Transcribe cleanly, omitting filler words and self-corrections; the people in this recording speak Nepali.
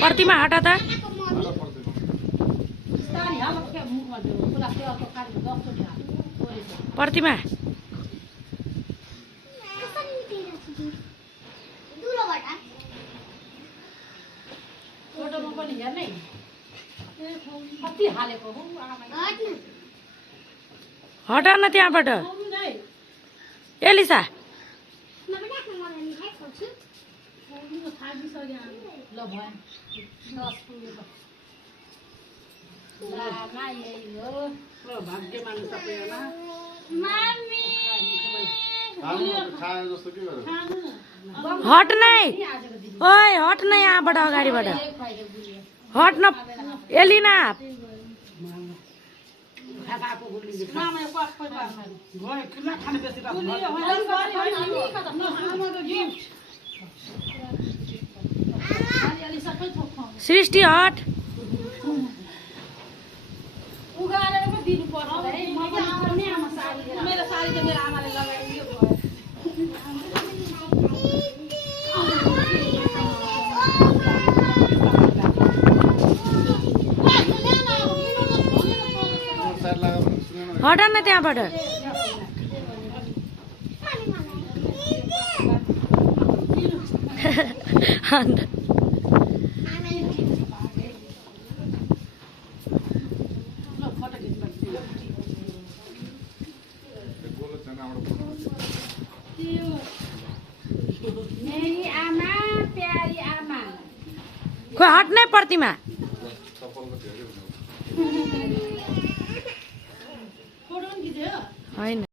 प्रतिमा हटा त प्रतिमा हटा न त्यहाँबाट एलिसा हट नै ओए हट नै यहाँबाट अगाडिबाट हट न एलिना सृष्टि हट हट न त्यहाँबाट खोइ हट नै प्रतिमा होइन